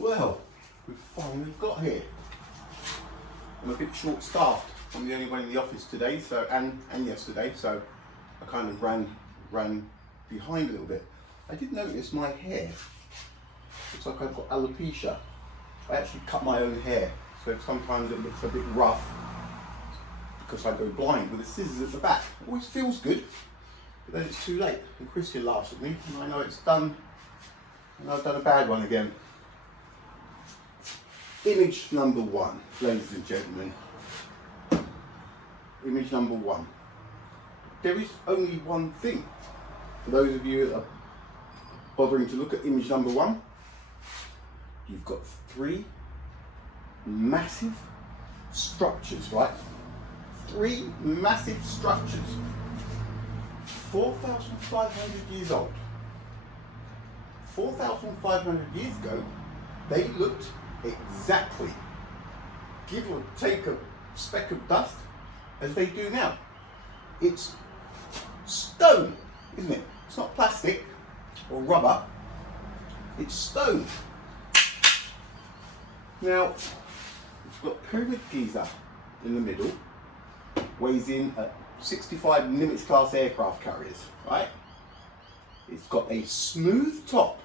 Well, we've finally got here. I'm a bit short-staffed. I'm the only one in the office today, so and yesterday, so I kind of ran behind a little bit. I did notice my hair looks like I've got alopecia. I actually cut my own hair, so sometimes it looks a bit rough because I go blind with the scissors at the back. Always feels good, but then it's too late. And Christian laughs at me, and I know it's done. And I've done a bad one again. Image number one, ladies and gentlemen. Image number one. There is only one thing. For those of you that are bothering to look at image number one, you've got three massive structures, right? Three massive structures. 4,500 years old. 4,500 years ago, they looked exactly, give or take a speck of dust, as they do now. It's stone, isn't it? It's not plastic or rubber, it's stone. Now, we've got Pyramid Giza in the middle, weighs in at 65 Nimitz class aircraft carriers, right? It's got a smooth top.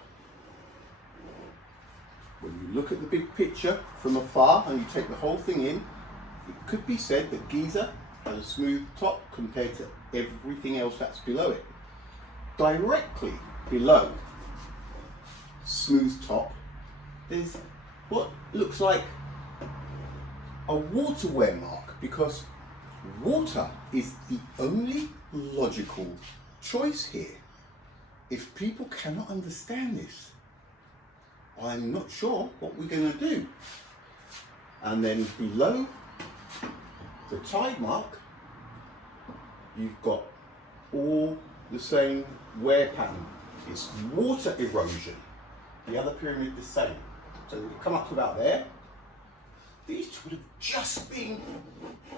When you look at the big picture from afar and you take the whole thing in, it could be said that Giza has a smooth top compared to everything else that's below it. Directly below smooth top, there's what looks like a water wear mark, because water is the only logical choice here. If people cannot understand this, I'm not sure what we're going to do. And then below the tide mark, you've got all the same wear pattern. It's water erosion. The other pyramid the same. So we come up to about there. These two would have just been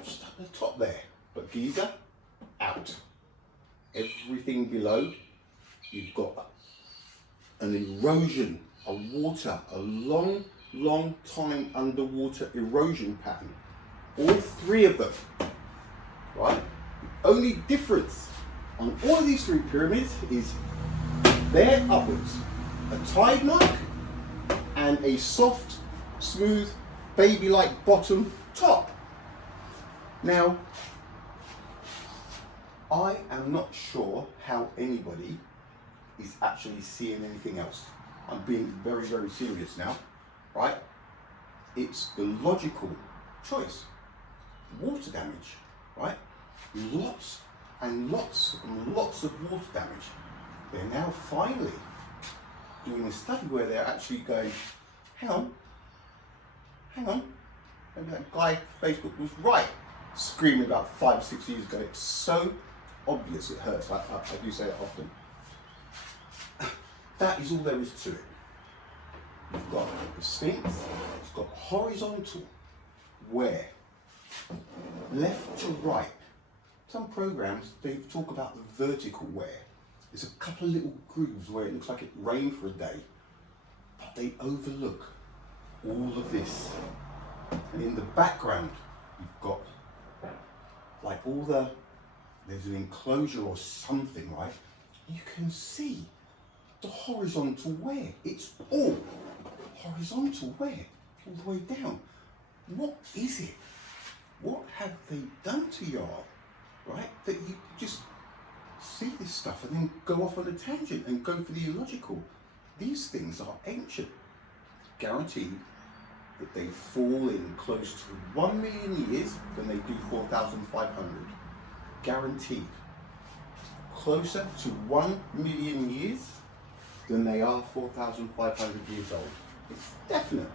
just at the top there. But Giza, out. Everything below, you've got an erosion, a water, a long time underwater erosion pattern. All three of them, right? The only difference on all of these three pyramids is they're upwards. A tide mark and a soft, smooth, baby-like bottom top. Now, I am not sure how anybody is actually seeing anything else. I'm being very serious now, right? It's the logical choice. Water damage, right? Lots and lots of water damage. They're now finally doing a study where they're actually going, hang on, and that guy Facebook was right, screaming about 5 or 6 years ago. It's so obvious it hurts. I do say it often. That is all there is to it. You've got the Sphinx, it's got horizontal wear, left to right. Some programs, they talk about the vertical wear. There's a couple of little grooves where it looks like it rained for a day, but they overlook all of this. And in the background, you've got like there's an enclosure or something, right? You can see the horizontal wear. It's all horizontal wear, all the way down. What is it? What have they done to y'all, right? That you just see this stuff and then go off on a tangent and go for the illogical. These things are ancient. Guaranteed that they fall in close to 1 million years than they do 4,500. Guaranteed. Closer to 1 million years than they are 4,500 years old. It's definite.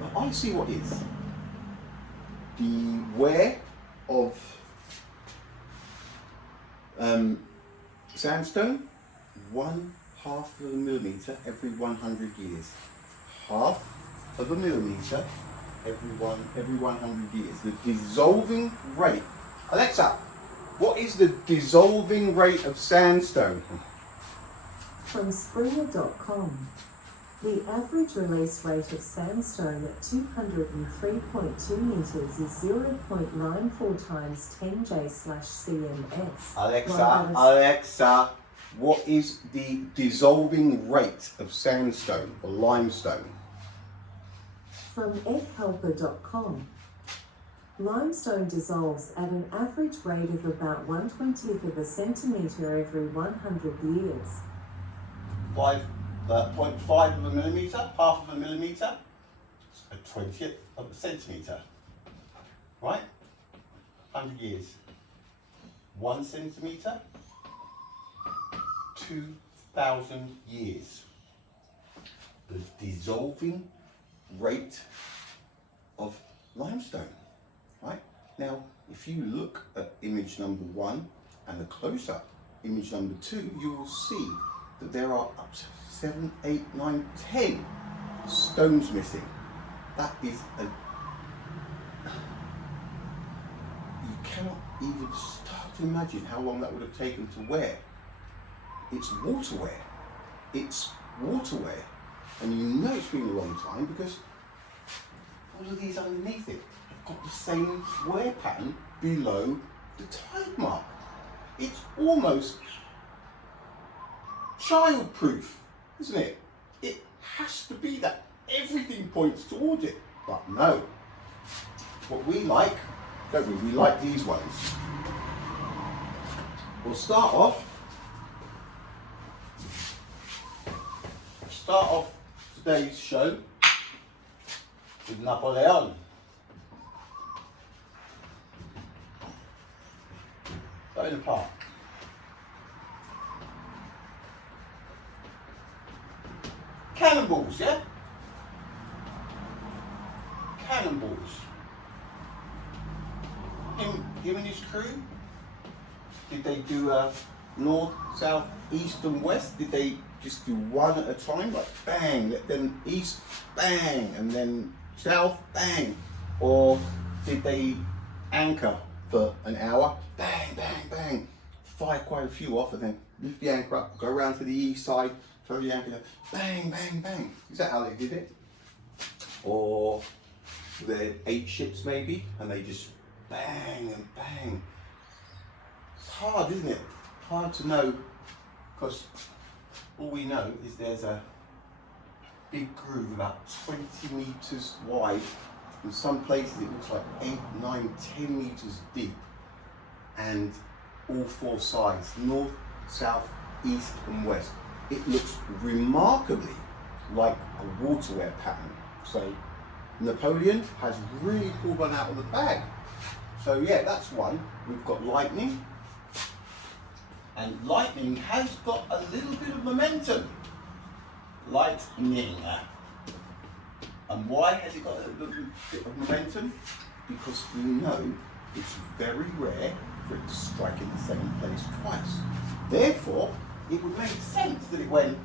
But I see what is. The wear of sandstone, 1/2 of a millimeter every 100 years. 1/2 of a millimeter every 100 years. The dissolving rate. Alexa, what is the dissolving rate of sandstone? From Springer.com, The average release rate of sandstone at 203.2 meters is 0.94 times 10J/cms. Alexa, what is the dissolving rate of sandstone or limestone? From egghelper.com. Limestone dissolves at an average rate of about 1/20th of a centimetre every 100 years. 0.5 of a millimetre, half of a millimetre, a 20th of a centimetre, right? 100 years. 1 centimetre, 2,000 years. The dissolving rate of limestone, right? Now, if you look at image number 1 and a close-up image number 2, you will see that there are up to 7, 8, 9, 10 stones missing. That is you cannot even start to imagine how long that would have taken to wear. It's waterware. It's waterware. And you know it's been a long time because all of these underneath it have got the same wear pattern below the tide mark. It's almost child-proof, isn't it? It has to be that. Everything points towards it. But no. What we like, don't we? We like these ones. We'll start off today's show with Napoleon. Bonaparte. Cannonballs, yeah? Cannonballs. Him and his crew, did they do north, south, east and west? Did they just do one at a time, like bang, then east, bang, and then south, bang? Or did they anchor for an hour, bang, bang, bang, fire quite a few off and then lift the anchor up, go around to the east side, throw the anchor down, bang, bang, bang? Is that how they did it? Or were there 8 ships maybe, and they just bang and bang? It's hard, isn't it? Hard to know, because all we know is there's a big groove about 20 meters wide. In some places it looks like 8, 9, 10 meters deep, and all 4 sides, north, south, east and west. It looks remarkably like a waterware pattern. So Napoleon has really pulled one out of the bag. So yeah, that's one. We've got lightning. And lightning has got a little bit of momentum. Lightning. And why has it got a little bit of momentum? Because we know it's very rare for it to strike in the same place twice. Therefore, it would make sense that it went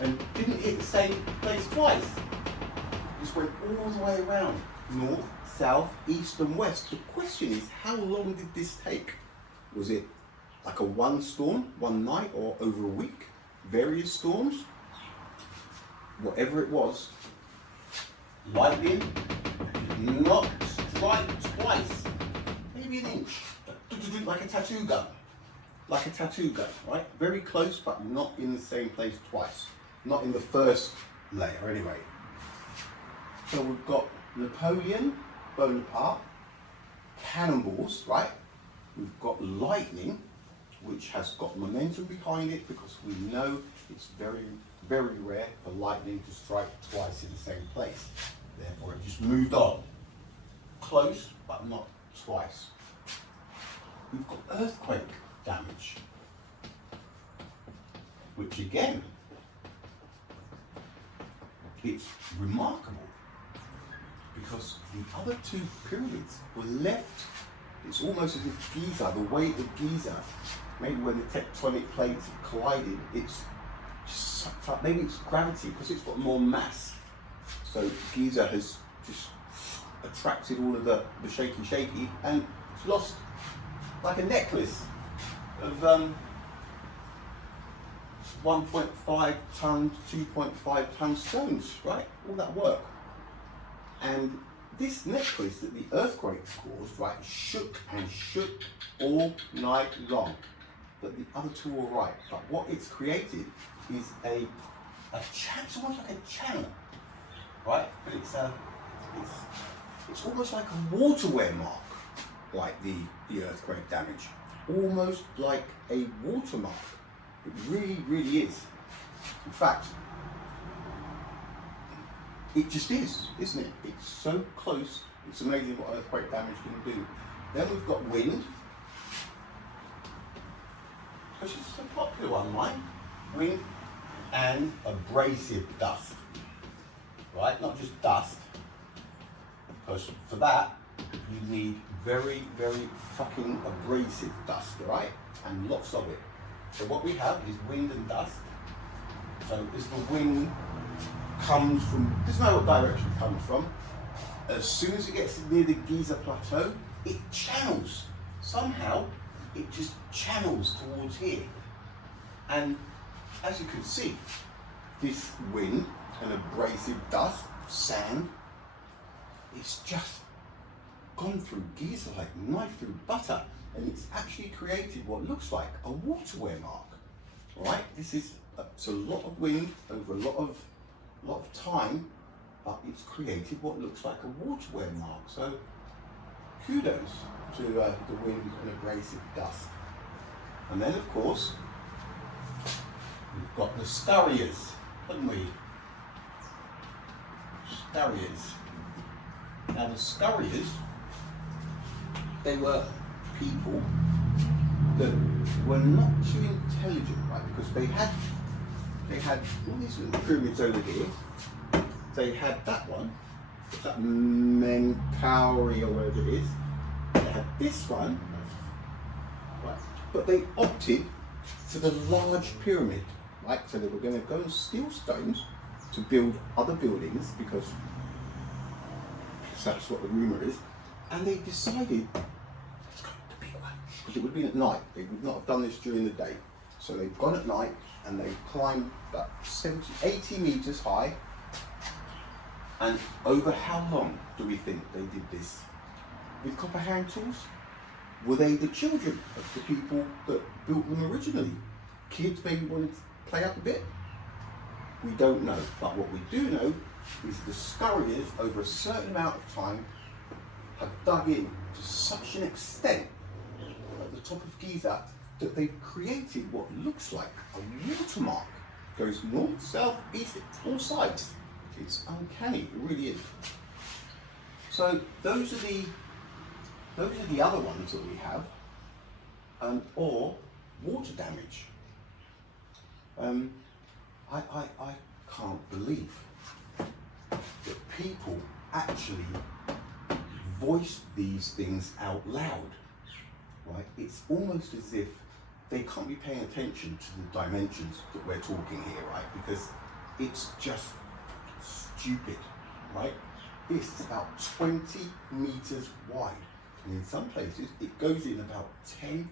and didn't hit the same place twice. It just went all the way around, north, south, east and west. The question is, how long did this take? Was it like a one storm, one night, or over a week? Various storms? Whatever it was, lightning did not strike twice. Maybe an inch, like a tattoo gun. Like a tattoo gun, right? Very close, but not in the same place twice. Not in the first layer, anyway. So we've got Napoleon Bonaparte, cannonballs, right? We've got lightning, which has got momentum behind it because we know it's very, very rare for lightning to strike twice in the same place. Therefore, it just moved on. Close, but not twice. We've got earthquake damage, which again, it's remarkable because the other 2 pyramids were left. It's almost as if Giza, the weight of Giza, maybe when the tectonic plates have collided, it's just sucked up. Maybe it's gravity because it's got more mass. So Giza has just attracted all of the shaky, and it's lost like a necklace of 1.5 ton, 2.5 ton stones, right? All that work. And this necklace that the earthquakes caused, right, shook and shook all night long. But the other two were right. But what it's created is a channel, it's almost like a channel, right? But it's almost like a waterway mark, like the earthquake damage. Almost like a watermark. It really, really is. In fact, it just is, isn't it? It's so close. It's amazing what earthquake damage can do. Then we've got wind, which is a popular one, right? Wind and abrasive dust, right? Not just dust, because for that you need very, very fucking abrasive dust, right? And lots of it. So what we have is wind and dust. So as the wind comes from, doesn't know what direction it comes from, as soon as it gets near the Giza Plateau, it channels. Somehow, it just channels towards here. And as you can see, this wind and abrasive dust, sand, it's just gone through Giza like knife through butter, and it's actually created what looks like a waterway mark. Right? This is it's a lot of wind over a lot of time, but it's created what looks like a waterway mark. So kudos to the wind and abrasive dust. And then of course we've got the scurriers, haven't we? Scurriers. Now the scurriers, they were people that were not too intelligent, right? Because they had all these little pyramids over here. They had that one, what's that, Menkaure or whatever it is. They had this one, right? But they opted for the large pyramid, right? So they were going to go and steal stones to build other buildings because that's what the rumour is. And they decided, let's go with the big one. Because it would have been at night. They would not have done this during the day. So they've gone at night and they climbed about 80 metres high. And over how long do we think they did this? With copper hand tools? Were they the children of the people that built them originally? Kids maybe wanted to play up a bit? We don't know. But what we do know is the scurriers over a certain amount of time have dug in to such an extent at the top of Giza that they've created what looks like a watermark. Goes north, south, east, all sides. It's uncanny, it really is. So those are the other ones that we have, or water damage. I can't believe that people actually voice these things out loud, right? It's almost as if they can't be paying attention to the dimensions that we're talking here, right? Because it's just stupid, right? This is about 20 meters wide, and in some places it goes in about 10,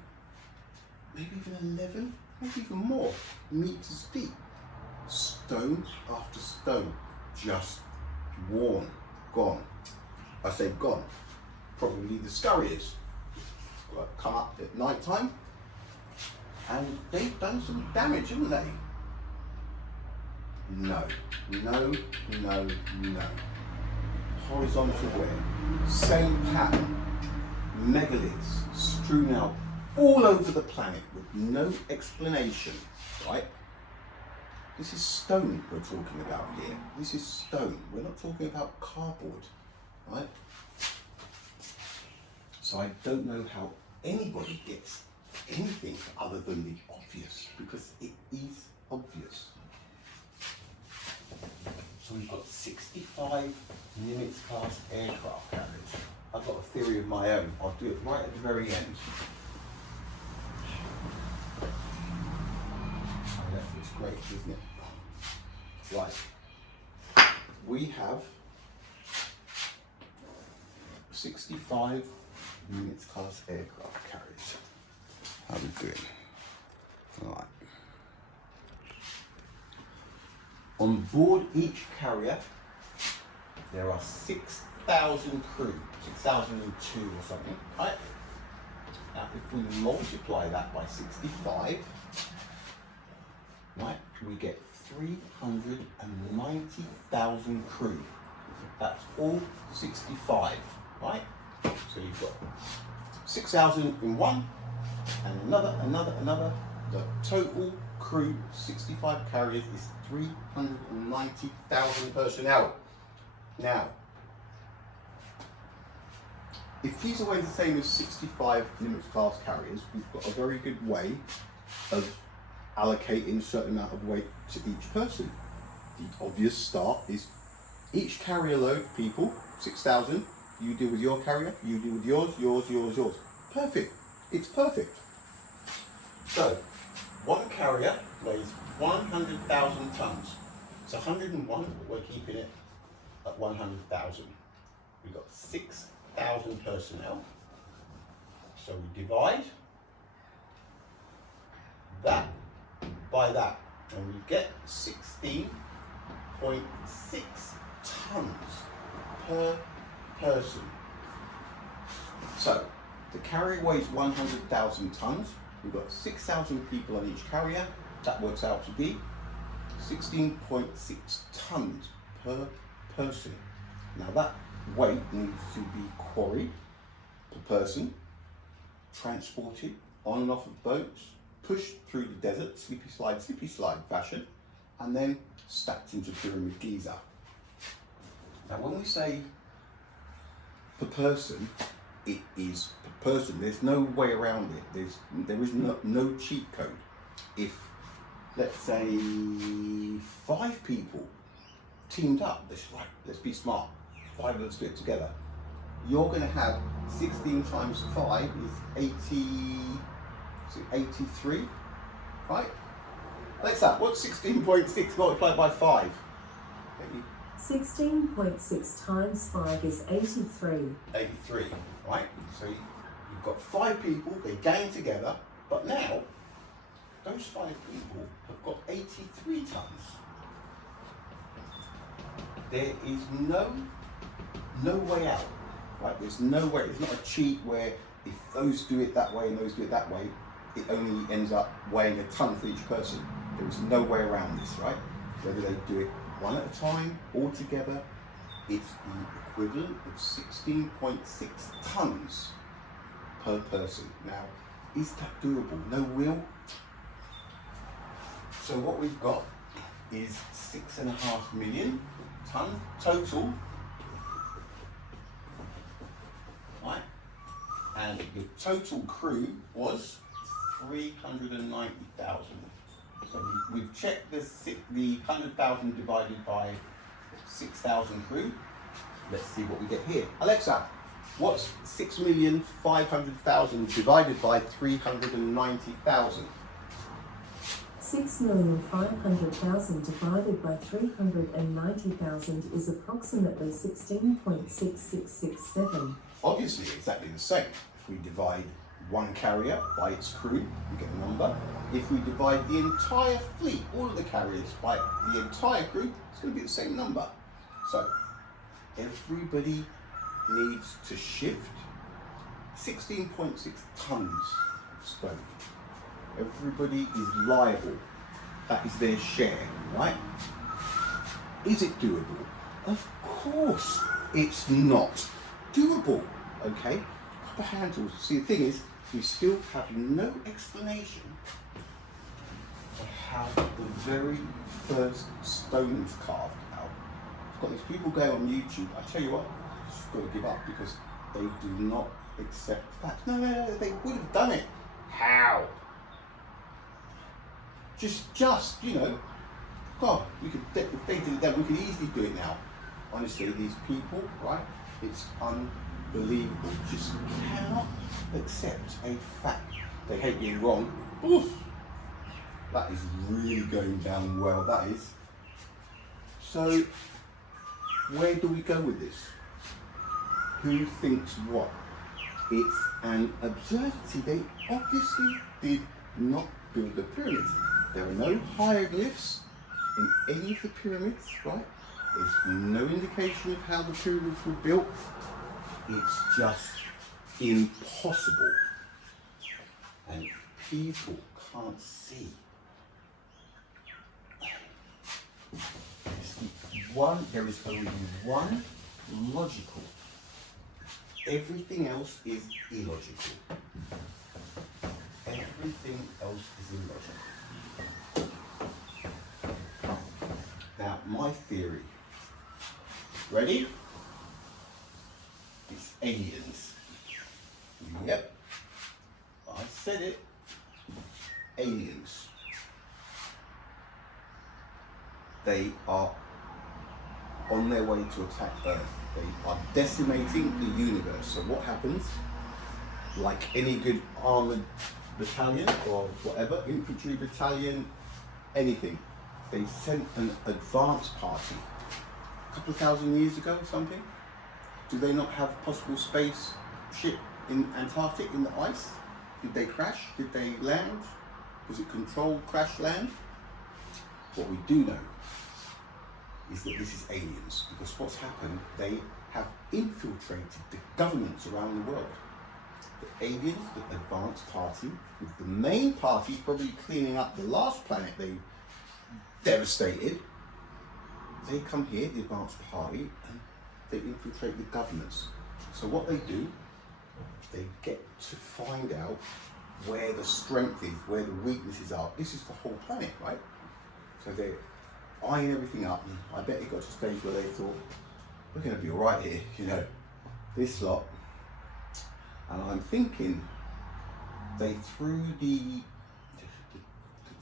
maybe even 11, maybe even more meters deep. Stone after stone, just worn, gone. I say gone, probably the scurriers come up at night time, and they've done some damage, haven't they? No. Horizontal wear, same pattern, megaliths strewn out all over the planet with no explanation, right? This is stone we're talking about here. This is stone. We're not talking about cardboard, right? So I don't know how anybody gets anything other than the obvious, because it is obvious. So we've got 65 Nimitz class aircraft carriers. I've got a theory of my own. I'll do it right at the very end. Oh, it's great, isn't it? Right. We have 65 Nimitz class aircraft carriers. How are we doing? All right. On board each carrier, there are 6,000 crew, 6,002 or something, right? Now, if we multiply that by 65, right, we get 390,000 crew. That's all 65, right? So you've got 6,000 in one, and another. The total crew, 65 carriers, is 390,000 personnel. Now, if these are always the same as 65 Nimitz class carriers, we've got a very good way of allocating a certain amount of weight to each person. The obvious start is each carrier load, people, 6,000, you deal with your carrier, you deal with yours. Perfect. It's perfect. So, one carrier weighs 100,000 tons. It's 101, but we're keeping it at 100,000. We've got 6,000 personnel. So we divide that by that, and we get 16.6 tons per person. So the carrier weighs 100,000 tons. We've got 6,000 people on each carrier. That works out to be 16.6 tons per person. Now that weight needs to be quarried per person, transported on and off of boats, pushed through the desert, slippy slide fashion, and then stacked into Pyramid Giza. Now when we say per person, it is per person. There's no way around it. There is no cheat code. If, let's say, 5 people teamed up, let's be smart, 5 of us do it together, you're going to have 16 times 5 is 83, right? What's that? What's 16.6 multiplied by 5? 16.6 times 5 is 83. 83, right? So you've got 5 people, they gang together, but now those 5 people have got 83 tons. There is no way out, right? There's no way. It's not a cheat where if those do it that way and those do it that way, it only ends up weighing a ton for each person. There is no way around this, right? Whether they do it one at a time, all together, it's the equivalent of 16.6 tons per person. Now, is that doable? No will. So what we've got is 6.5 million ton total, right? And the total crew was 390,000. So we've checked the 100,000 divided by 6,000 crew. Let's see what we get here. Alexa, what's 6,500,000 divided by 390,000? 6,500,000 divided by 390,000 is approximately 16.6667. Obviously exactly the same. If we divide one carrier by its crew, we get a number. If we divide the entire fleet, all of the carriers, by the entire crew, it's going to be the same number. So everybody needs to shift 16.6 tons of stone. Everybody is liable. That is their share, right? Is it doable? Of course it's not doable, okay? Proper hand tools. See, the thing is, we still have no explanation for how the very first stone was carved out. I've got these people going on YouTube. I tell you what, I've just got to give up because they do not accept facts. No, they would have done it. How? Just, you know, God, we could, if they did that, we could easily do it now. Honestly, these people, right, it's unbelievable. Just cannot accept a fact. They hate being wrong. Oof. That is really going down well, that is. So, where do we go with this? Who thinks what? It's an absurdity. They obviously did not build the pyramids. There are no hieroglyphs in any of the pyramids, right? There's no indication of how the pyramids were built. It's just impossible. And people can't see. There is only one logical. Everything else is illogical. Everything else is illogical. Now, my theory. Ready? It's aliens. Yep. I said it. Aliens. They are on their way to attack Earth. They are decimating the universe. So what happens? Like any good armored battalion or whatever, infantry battalion, anything. They sent an advance party a couple of thousand years ago or something. Do they not have possible space ship in Antarctic in the ice? Did they crash? Did they land? Was it controlled crash land? What we do know is that this is aliens, because what's happened, they have infiltrated the governments around the world. The aliens, the advanced party, with the main party probably cleaning up the last planet they devastated, they come here, the advanced party, and they infiltrate the governments. So what they do, they get to find out where the strength is, where the weaknesses are. This is the whole planet, right? So they're eyeing everything up, and I bet it got to a stage where they thought, we're going to be all right here, you know, this lot. And I'm thinking they threw the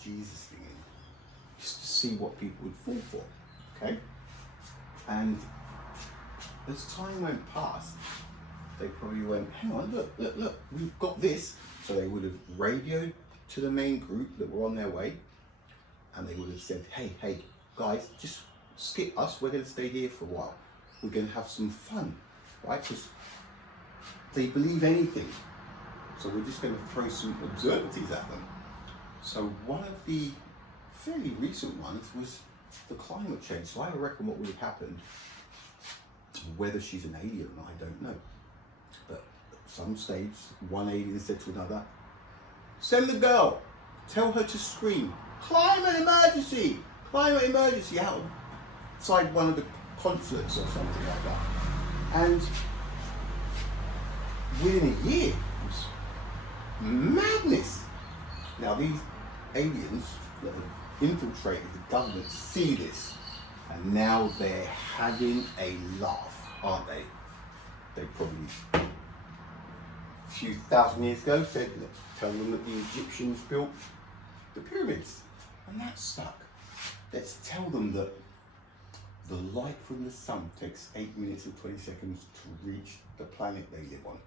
Jesus thing in just to see what people would fall for, okay? And as time went past, they probably went, hang on, look, we've got this. So they would have radioed to the main group that were on their way, and they would have said, hey, guys, just skip us, we're going to stay here for a while. We're going to have some fun, right? Because they believe anything. So we're just going to throw some absurdities at them. So one of the fairly recent ones was the climate change. So I reckon what would have happened, whether she's an alien or not, I don't know. But at some stage, one alien said to another, send the girl, tell her to scream, climate emergency outside one of the consulates or something like that. And within a year, it was madness. Now these aliens that have infiltrated the government see this, and now they're having a laugh, aren't they? They probably, a few thousand years ago, said, let's tell them that the Egyptians built the pyramids, and that stuck. Let's tell them that the light from the sun takes 8 minutes and 20 seconds to reach the planet they live on.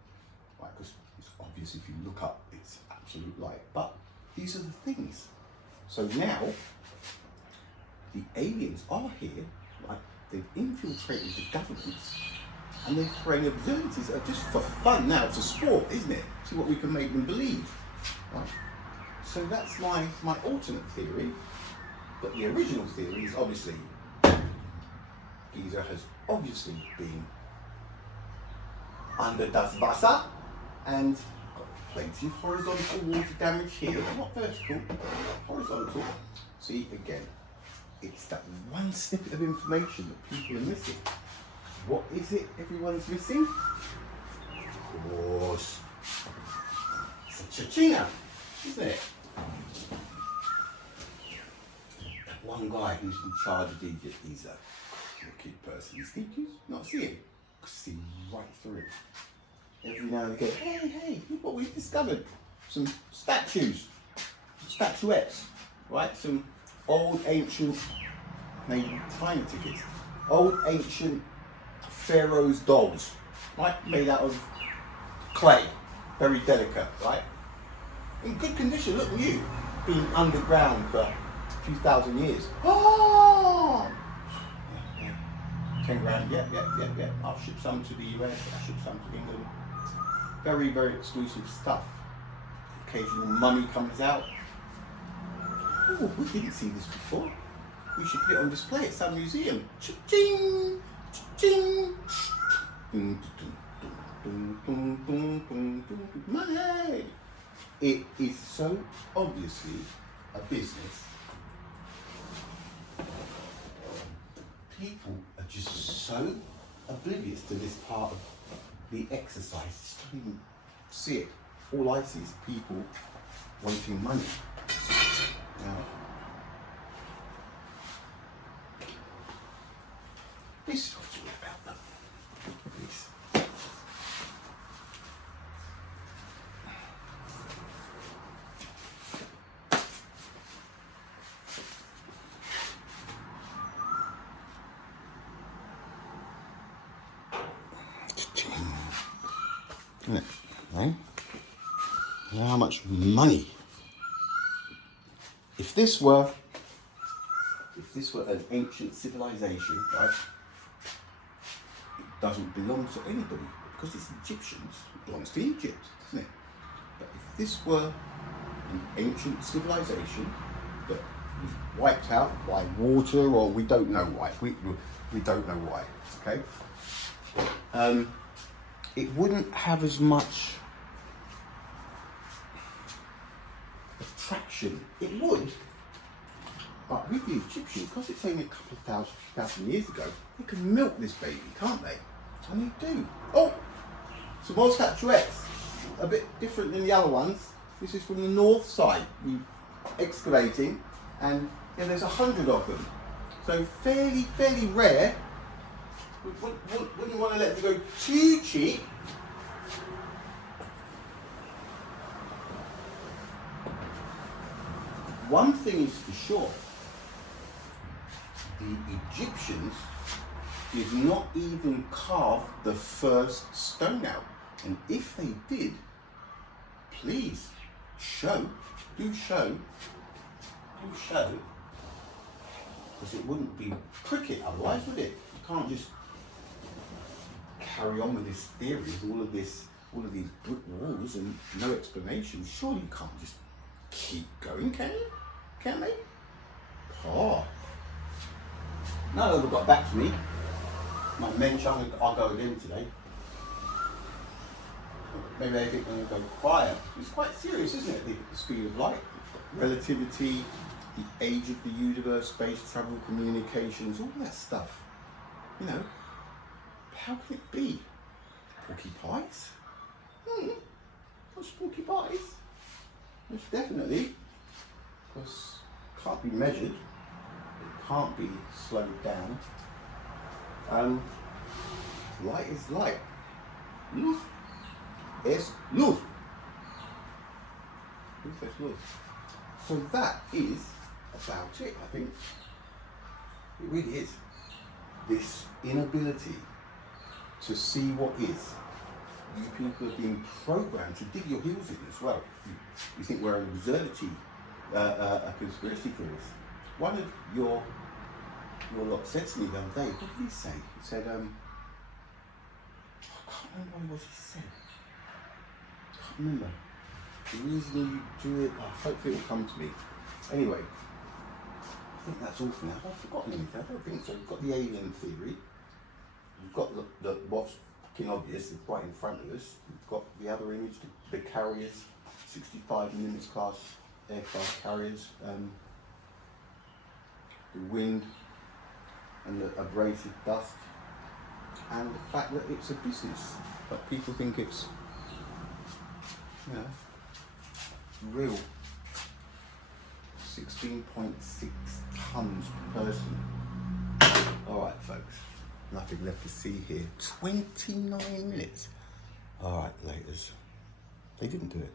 Right, because it's obvious if you look up, it's absolute light. But these are the things. So now, the aliens are here, right? They've infiltrated the governments, and they're throwing absurdities just for fun now. It's a sport, isn't it? See what we can make them believe. Right? So that's my alternate theory. But the original theory is obviously Giza has obviously been under das Wasser and got plenty of horizontal water damage here. Not vertical, horizontal. See, again, it's that one snippet of information that people are missing. What is it everyone's missing? Of course, it's a Chachina, isn't it? One guy who's in charge of Egypt, he's a wicked person. You think you not see him? See right through it. Every now and again, hey, look what we've discovered. Some statues, statuettes, right? Some old ancient, maybe tiny tickets, old ancient pharaoh's dolls, right? Made out of clay, very delicate, right? In good condition, look at you, being underground for a few thousand years. Oh! Yeah. 10 grand, yeah. I'll ship some to the US, I'll ship some to England. Very, very exclusive stuff. Occasional mummy comes out. Oh, we didn't see this before. we should put it on display at some museum. Cha-ching! Cha-ching! Money! It is so obviously a business. People are just so oblivious to this part of the exercise. Just don't even see it. All I see is people wanting money. Now, this is what it's all about, though. This. Isn't it? Right? How much money? If this were an ancient civilization, right? It doesn't belong to anybody because it's Egyptians. It belongs to Egypt, doesn't it? But if this were an ancient civilization that was wiped out by water, or we don't know why, we don't know why. Okay. It wouldn't have as much attraction. It would, but with the Egyptians, because it's only a couple of thousand years ago, they can milk this baby, can't they? And they do. Oh, some more statuettes. A bit different than the other ones. This is from the north side. We're excavating, and yeah, there's 100 of them. So fairly rare. Wouldn't want to let them go too cheap. One thing is for sure, the Egyptians did not even carve the first stone out. And if they did, please do show, because it wouldn't be cricket otherwise, would it? You can't just carry on with this theory, all of these brick walls and no explanation. Surely you can't just keep going, can you? Can they? Oh. No, they've got back to me. My mensch, I'll go again today. Maybe they think I'm going to go quiet. It's quite serious, isn't it? The speed of light, relativity, the age of the universe, space travel, communications, all that stuff. You know, how can it be? Porcupines? What's porcupines? Most definitely. Because it can't be measured. It can't be slowed down. Light is light. Luz es luz. Luz es luz. So that is about it, I think. It really is. This inability to see what is. You people have been programmed to dig your heels in as well. You think we're an absurdity, a conspiracy theorist. One of your lot said to me the other day, what did he say? He said, I can't remember what it was he said. I can't remember. The reason you do it, hopefully it will come to me. Anyway, I think that's all for now. I've forgotten anything. I don't think so. We've got the alien theory. We've got the what's fucking obvious, it's right in front of us. We've got the other image, the carriers, 65 Nimitz class aircraft carriers, the wind and the abrasive dust, and the fact that it's a business, but people think it's, you know, real. 16.6 tons per person. Alright folks, nothing left to see here. 29 minutes. Alright, laters. They didn't do it.